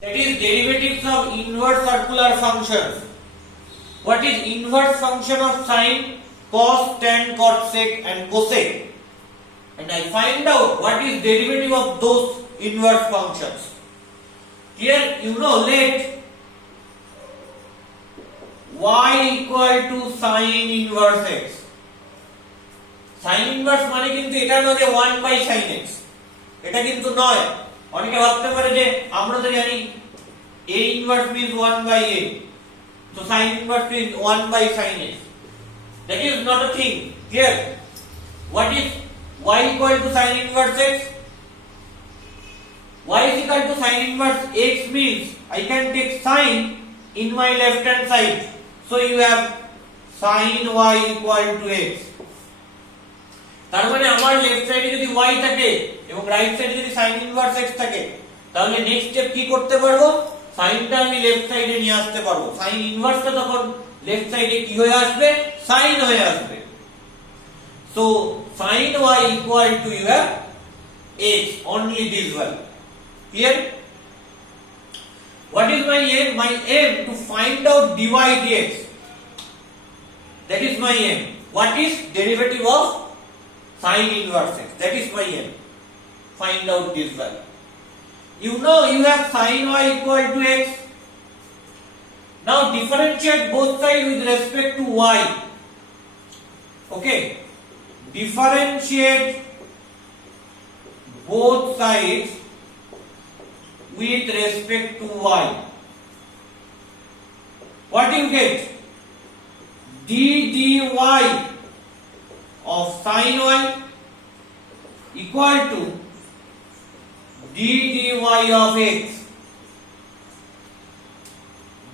That is derivatives of inverse circular functions. What is inverse function of sine, cos, tan, cot, sec and cosec? And I find out what is derivative of those inverse functions. Here let y equal to sine inverse x. Sine inverse মানে কিন্তু এটা নয় যে 1 by sin x, এটা কিন্তু নয়। অনেকে ভাবতে পারে যে আমরা তো জানি a inverse means 1 by a, so sin inverse means 1 by sin x. That is not a thing. Here what is y equal to sin inverse x? Y is equal to sin inverse x means I can take sine in my left hand side, so you have sin y equal to x. তার মানে আমার left সাইডে যদি y থাকে এবং right সাইডে যদি sin inverse x থাকে, তাহলে নেক্সট স্টেপ কি করতে পারবো? সাইনটা আমি লেফট সাইডে নিয়ে আসতে পারবো। sin ইনভার্সটা তখন লেফট সাইডে কি হয়ে আসবে? sin হয়ে আসবে। So sin y equal to you have x, only this one. Clear? What is my aim? My aim to find out dy dx. That is my aim. What is derivative of sin inverse x? That is my aim. Find out this value. You have sin y equal to x. Now differentiate both sides with respect to y. Okay. Differentiate both sides with respect to y. What do you get? d dy of sin y equal to d dy of x.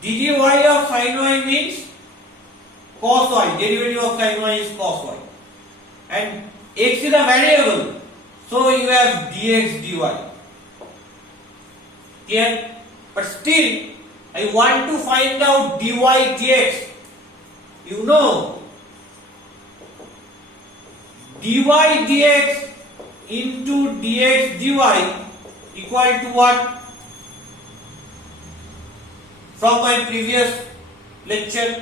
d dy of sin y means cos y. Derivative of sin y is cos y, and x is a variable, so you have dx dy. Clear? But still I want to find out dy dx. dy dx into dx dy equal to what? From my previous lecture,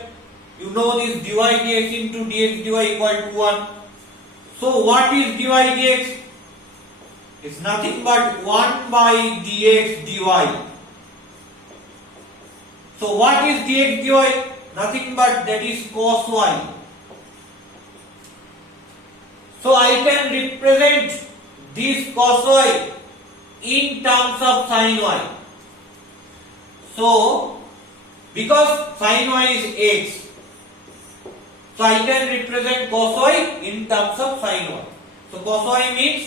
this dy dx into dx dy equal to 1. So what is dy dx? It's nothing but 1 by dx dy. So what is dx dy? Nothing but that is cos y. So I can represent this cos y in terms of sin y. So because sin y is x, so I can represent cos y in terms of sin y. So cos y means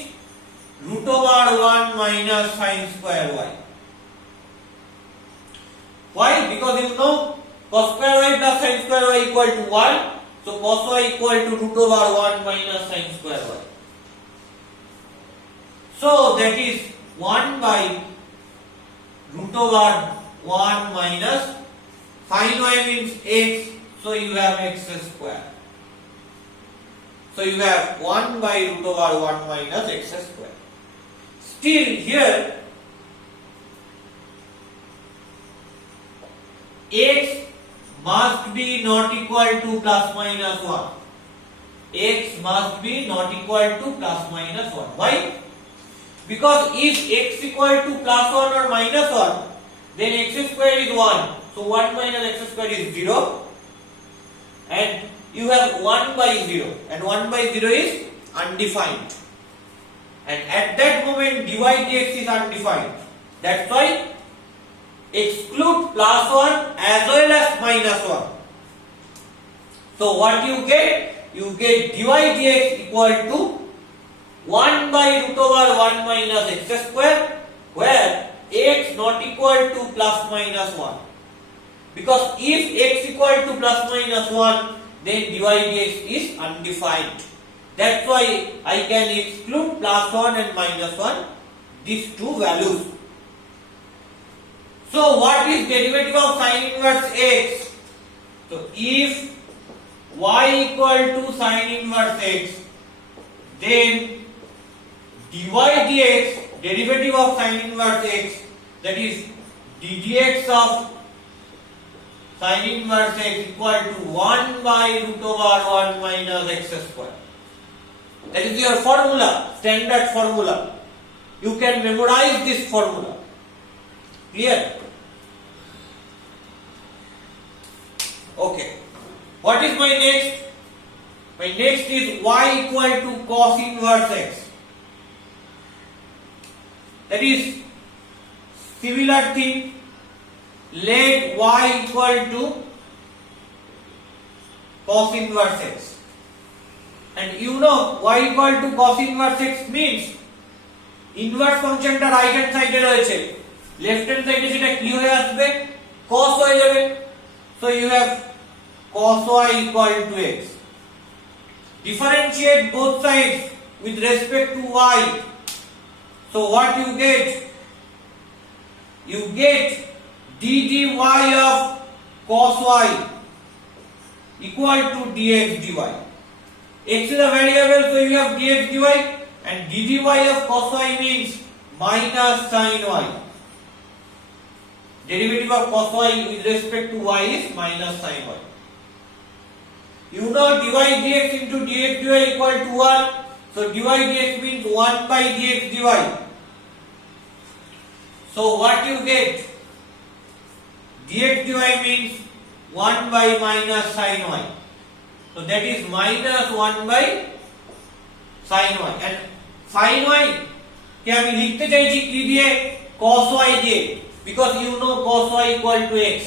root over 1 minus sin square y. Why? Because cos square y plus sin square y equal to 1. So cos y equal to root over 1 minus sin square y. So that is 1 by root over 1 minus sin y means x, so you have x square. So you have 1 by root over 1 minus x square. Still here x must be not equal to plus minus 1. X must be not equal to plus minus 1. Why? Because if x equal to plus 1 or minus 1, then x square is 1. So 1 minus x square is 0. And you have 1 by 0. And 1 by 0 is undefined. And at that moment dy dx is undefined. That's why exclude plus 1 as well as minus 1. So what you get? You get dy dx equal to 1 by root over 1 minus x square, where x not equal to plus minus 1. Because if x equal to plus minus 1, then dy dx is undefined. That's why I can exclude plus 1 and minus 1, these two values. So what is derivative of sin inverse x? So if y equal to sin inverse x, then dy dx, derivative of sin inverse x, that is ddx of sin inverse x equal to 1 by root over 1 minus x square. That is your formula, standard formula. You can memorize this formula. Clear? Okay. What is my next? My next is y equal to cos inverse x. That is similar thing. Let y equal to cos inverse x. And you know y equal to cos inverse x means inverse function টা right hand সাইডে রয়েছে, left hand সাইডে সেটা কি হয়ে আসবে? cos হয়ে যাবে। So you have cos y equal to x. Differentiate both sides with respect to y. So what you get? You get d dy of cos y equal to dx dy. X is a variable, so you have dx dy, and d dy of cos y means minus sin y. Derivative of cos y with respect to y is minus sin y. You know dy dx into dx dy equal to 1. So dy dx means 1 by dx dy. So what you get? Dx dy means 1 by minus sin y. So that is minus 1 by sin y. And sin y কে আমি লিখতে চাইছি কি দিয়ে? cos y দিয়ে, because you know cos y equal to x.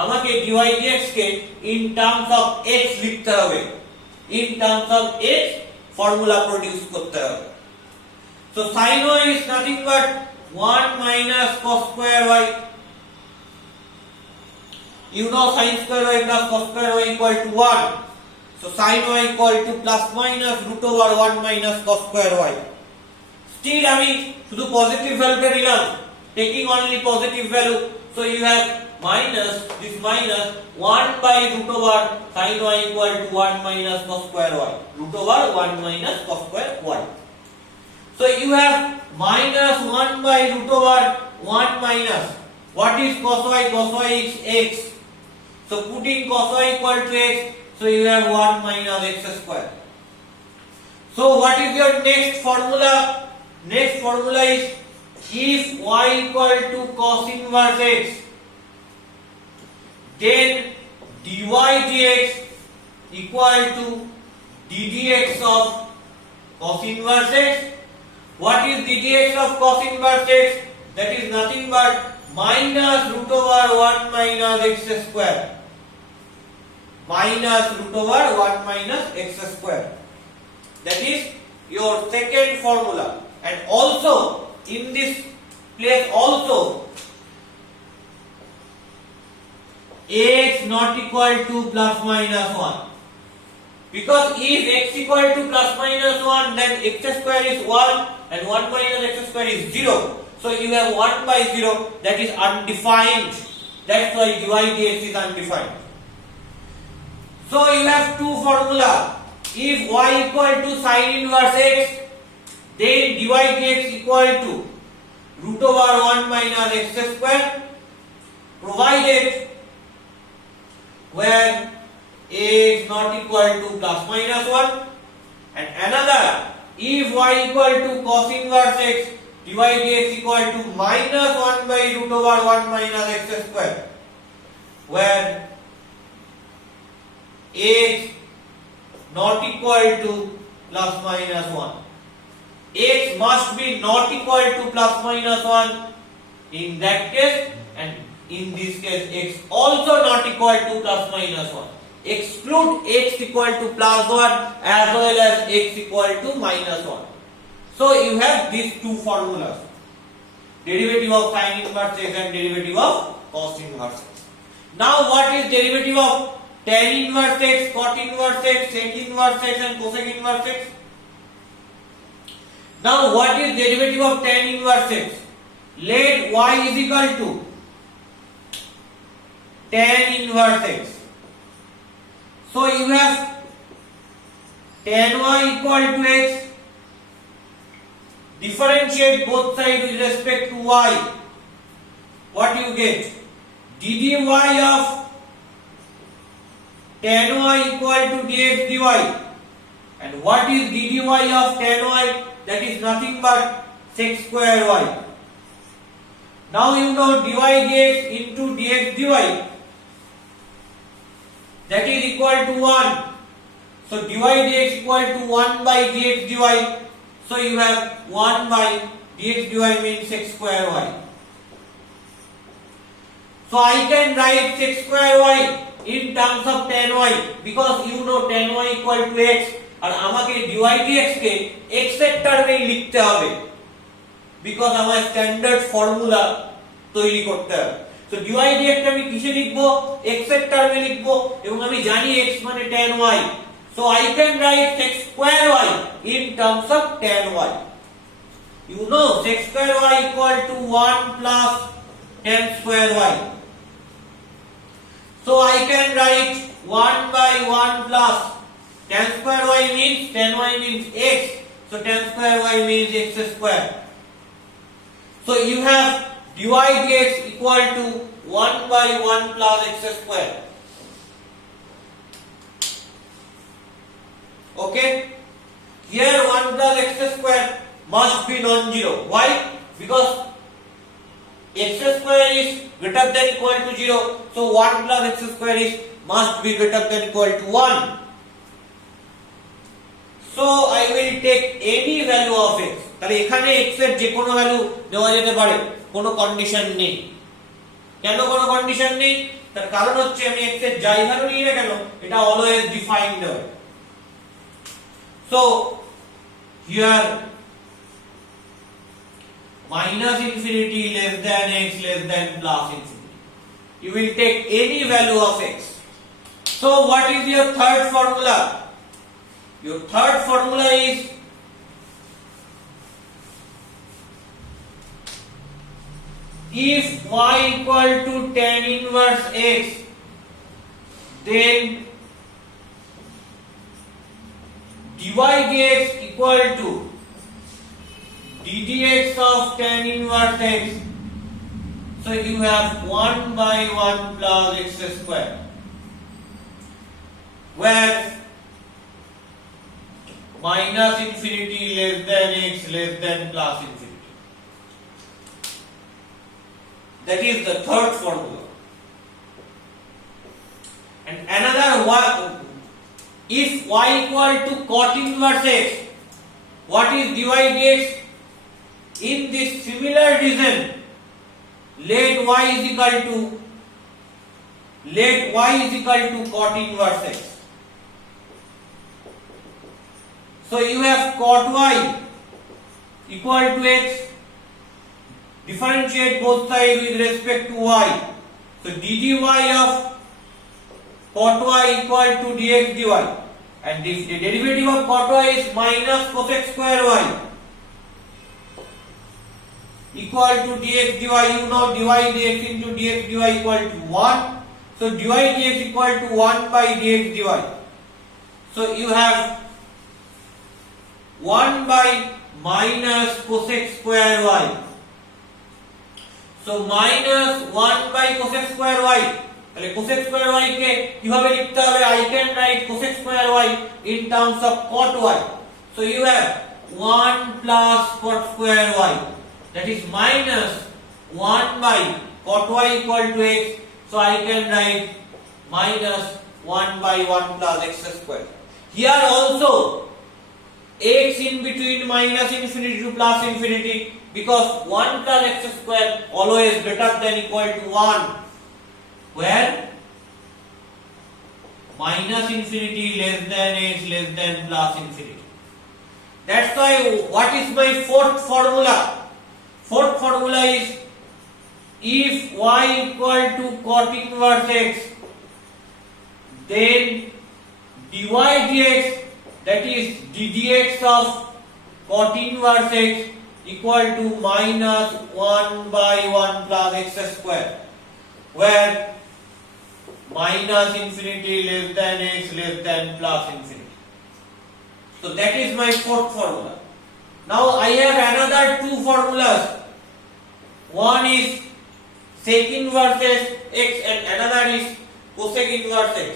আমাকে dy dx K in terms of x লিখতে হবে, in terms of x formula produce করতে হবে। So sin y is nothing but 1 minus cos square y. You know sin square y plus cos square y equal to 1. So sin y equal to plus minus root over 1 minus cos square y. Still আমি শুধু positive ভ্যালুটা নিলাম, taking only positive value. So you have minus this minus 1 by root over sin y equal to 1 minus cos square y. Root over 1 minus cos square y. So you have minus 1 by root over 1 minus. What is cos y? Cos y is x. So putting cos y equal to x, so you have 1 minus x square. So what is your next formula? Next formula is if y equal to cos inverse x, then dy dx equal to ddx of cos inverse x. What is ddx of cos inverse x? That is nothing but minus root over 1 minus x square. Minus root over 1 minus x square. That is your second formula. And also in this place also x not equal to plus minus 1. Because if x equal to plus minus 1, then x square is 1 and 1 minus x square is 0. So you have 1 by 0, that is undefined. That's why dy dx is undefined. So you have two formula. If y equal to sin inverse x, then dy dx equal to root over 1 minus x square, provided when x not equal to plus minus 1, and another if y equal to cos inverse x, dy dx equal to minus 1 by root over 1 minus x square, where x not equal to plus minus 1. X must be not equal to plus minus 1 in that case, and in this case x also not equal to plus minus 1. Exclude x equal to plus 1 as well as x equal to minus 1. So you have these two formulas, derivative of sin inverse x and derivative of cos inverse x. Now what is derivative of tan inverse x, cot inverse x, sec inverse x and cosec inverse x? Now what is derivative of tan inverse x? Let y is equal to tan inverse x. So you have tan y equal to x. Differentiate both sides with respect to y. what you get? dy of tan y equal to dx dy. And what is dy of tan y? That is nothing but sec square y. Now you know dy dx into dx dy, that is equal to 1. So dy dx equal to 1 by dx dy. So you have 1 by dx dy means sec square y. So I can write sec square y in terms of tan y, because you know tan y equal to x, আর আমাকে dy dx কে x এর টার্মে লিখতে হবে, because আমার standard formula তৈরি করতে হবে। তো dy dx টা আমি কিসে লিখবো? x এর টার্মে লিখবো, এবং আমি জানি x মানে tan y, so I can write sec square y in terms of tan y. You know sec square y equal to 1 plus tan square y. So I can write 1 by 1 plus tan square y means tan y means x, so tan square y means x square. So you have dy dx equal to 1 by 1 plus x square. Okay, here 1 plus x square must be non-zero. Why? Because x square is greater than equal to 0, so 1 plus x square is must be greater than equal to 1. So I will take any value of x. তাহলে এখানে x এর যে কোনো value নেওয়া যেতে পারে, কোনো condition নেই। কেন কোনো কন্ডিশন নেই? তার কারণ হচ্ছে আমি x এর যাই ভ্যালু নিই না কেন, এটা অলওয়েজ ডিফাইন্ড হয়। So here minus infinity less than x less than plus infinity, you will take any value of x. So what is your third formula? Your third formula is if y equal to tan inverse x, then dy dx equal to ddx of tan inverse x. So you have 1 by 1 plus x square, where minus infinity less than x less than plus infinity. That is the third formula. And another one, if y equal to cot inverse x, what is dy dx? In this similar reason, let y is equal to cot inverse x. So you have cot y equal to x, differentiate both sides with respect to y. So dy of cot y equal to dx dy, and if the derivative of cot y is minus cosec square y equal to dx dy, you know dy dx into dx dy equal to 1, so dy dx equal to 1 by dx dy. So you have 1 by minus cosec square y. So minus 1 by cosec square y. তাহলে cosec square y কে কিভাবে লিখতে হবে? I can write cosec square y in terms of cot y. So you have 1 plus cot square y, that is minus 1 by cot y equal to x. So I can write minus 1 by 1 plus x square. Here also x in between minus infinity to plus infinity, because 1 plus x square always greater than equal to 1, where minus infinity less than x less than plus infinity. That's why what is my fourth formula? Fourth formula is if y equal to cot inverse x, then dy dx, that is ddx of cot inverse x equal to minus 1 by 1 plus x square, where minus infinity less than x less than plus infinity. So that is my fourth formula. Now I have another two formulas. One is sec inverse x and another is cosec inverse x.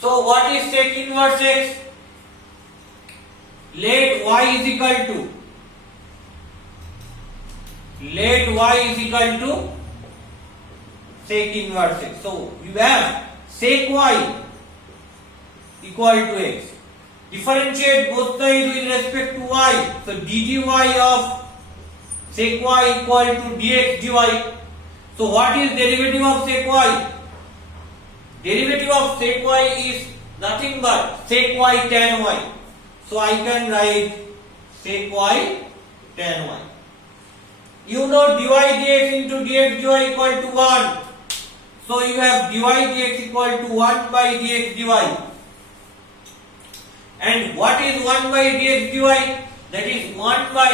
So what is sec inverse x? Let y is equal to sec inverse x. So you have sec y equal to x. Differentiate both sides with respect to y. So dy of sec y equal to dx dy. So what is derivative of sec y? Derivative of sec y is nothing but sec y tan y. So I can write sec y tan y. You know dy dx into dx dy equal to 1. So you have dy dx equal to 1 by dx dy. And what is 1 by dx dy? That is 1 by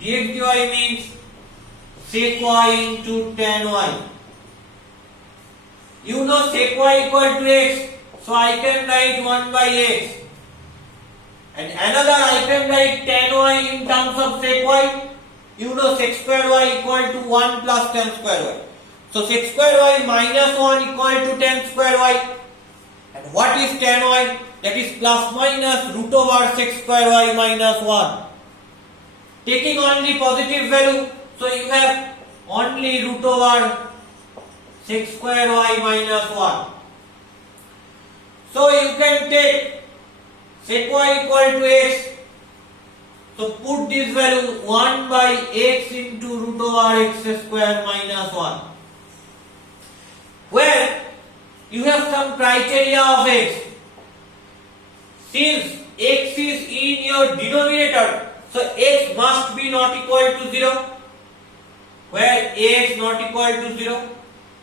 dx dy means sec y into tan y. You know sec y equal to x, so I can write 1 by x. And another I can write tan y in terms of sec y. You know sec square y equal to 1 plus tan square y. So sec square y minus 1 equal to tan square y. And what is tan y? That is plus minus root over sec square y minus 1. Taking only positive value, so you have only root over sec square y minus 1. So you can take sec y equal to x. So put this value 1 by x into root over x square minus 1. Where you have some criteria of x. Since x is in your denominator, so x must be not equal to 0. Where ax not equal to 0.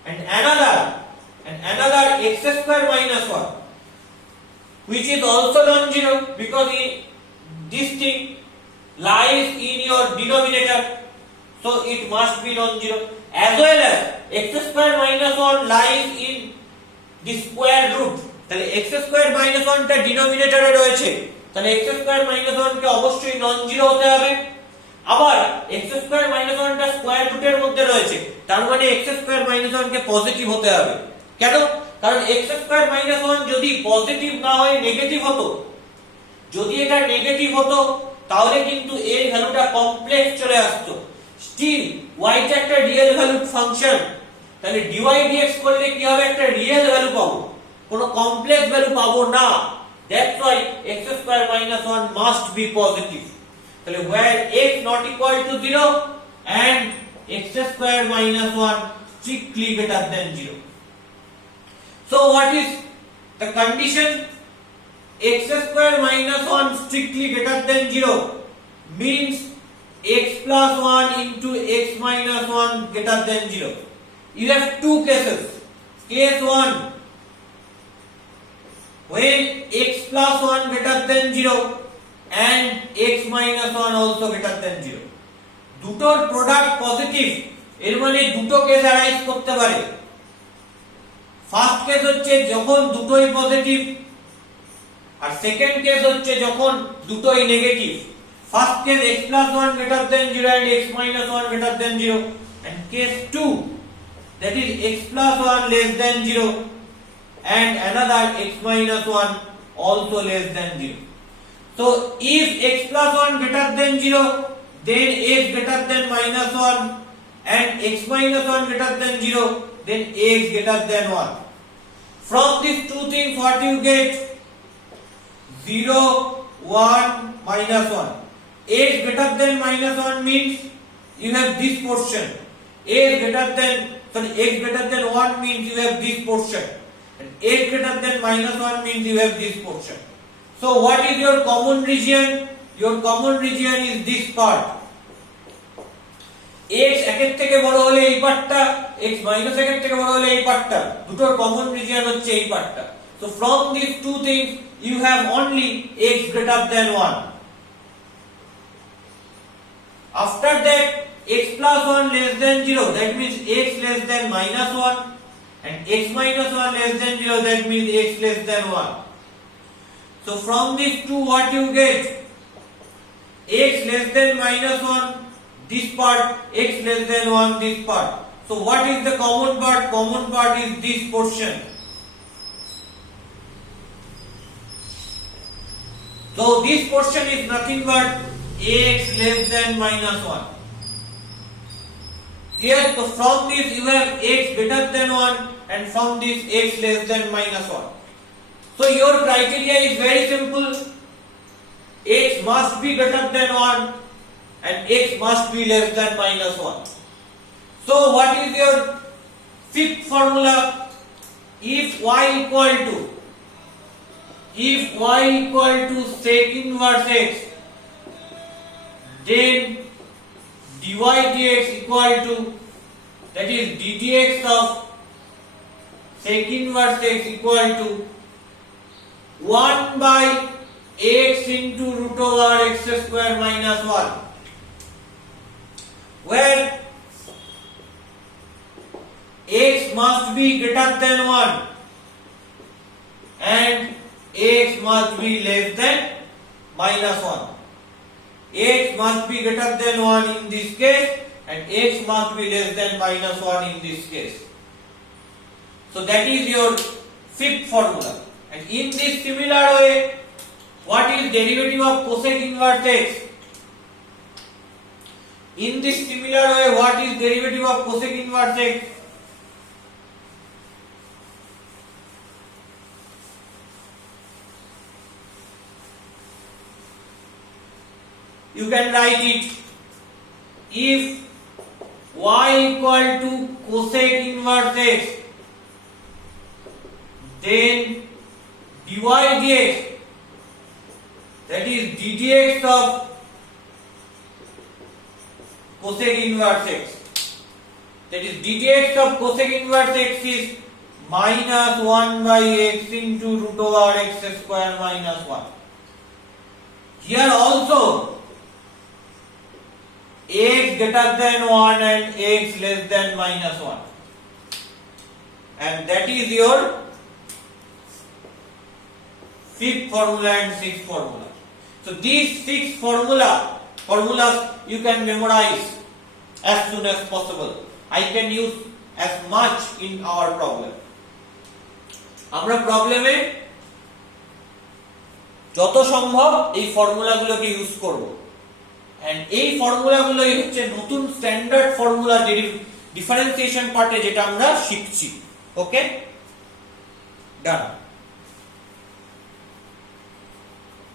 And another x square minus 1, which is also non-zero because this thing lies in your denominator, so it must be non-zero. As well as x square minus 1 lies in the square root. তাহলে x square minus 1 টা ডিনোমিনেটরে রয়েছে, তাহলে x square minus 1 কে অবশ্যই non-zero হতে হবে। আবার x square minus 1 টা square রুটের মধ্যে রয়েছে, তার মানে x square minus 1 কে পজিটিভ হতে হবে। কেন? কারণ x square minus 1 যদি পজিটিভ না হয়ে নেগেটিভ হতো, যদি এটা নেগেটিভ হতো তাহলে কিন্তু এর ভ্যালুটা কমপ্লেক্স চলে আসতো। স্টিল y টা একটা রিয়েল ভ্যালুড ফাংশন, তাহলে dy dx করলে কি হবে? একটা রিয়েল ভ্যালু পাবো, কোনো কমপ্লেক্স ভ্যালু পাবো না। That's why x square minus 1 must be positive. তাহলে where x not equal to 0 and x square minus 1 strictly greater than 0. So what is the condition? X square minus 1 strictly greater than 0 means x plus 1 into x minus 1 greater than 0. You have two cases. Case 1, when x plus 1 greater than 0 and x minus 1 also greater than 0. দুটোর product positive, এর মানে দুটো case arise করতে পারে। First case হচ্ছে যখন দুটোই positive, আর second case হচ্ছে যখন দুটোই negative. First case x plus 1 greater than 0 and x minus 1 greater than 0, and case 2, that is x plus 1 less than 0 and another x minus 1 also less than 0. So if x plus 1 greater than 0, then x greater than minus 1, and x minus 1 greater than 0, then x greater than 1. From these two things what you get? 0, 1, minus 1. x greater than minus 1 means you have this portion. x greater than 1 means you have this portion. And x greater than minus 1 means you have this portion. So what is your common region? Your common region is this part. x একের থেকে বড় হলে এই পার্টটা, x minus একের থেকে বড় হলে এই পার্টটা, দুটোর কমন রিজিয়ন হচ্ছে এই পার্টটা। So from these two things you have only x greater than 1. After that x plus 1 less than 0, that means x less than minus 1, and x minus 1 less than 0, that means x less than 1. So from these two what you get? X less than minus 1 this part x less than 1 this part. So what is the common part? Common part is this portion. So this portion is nothing but x less than minus 1. Here, so from this you have x greater than 1 and from this x less than minus 1. So your criteria is very simple. X must be greater than 1 and x must be less than minus 1. So what is your fifth formula? If y equal to sec inverse x, then dy dx equal to, that is ddx of sec inverse x equal to 1 by x into root over x square minus 1, where x must be greater than 1 and x must be less than minus 1. X must be greater than 1 in this case and x must be less than minus 1 in this case. So that is your fifth formula. And in this similar way, what is derivative of cosec inverse x? In this similar way, what is derivative of cosec inverse x? You can write it. If y equal to cosec inverse x, then dy dx, that is ddx of cosec inverse x, that is ddx of cosec inverse x is minus 1 by x into root over x square minus 1. Here also x greater than 1 and x less than minus 1, and that is your fifth formula and sixth formula. So these six formulas you can memorize as soon as possible. I can use as much in our problem. আমরা প্রবলেমে যত সম্ভব এই ফর্মুলাগুলোকে use করব, and এই ফর্মুলাগুলোই হচ্ছে নতুন standard formula differentiation পার্টে যেটা আমরা শিখছি। ওকে, ডান।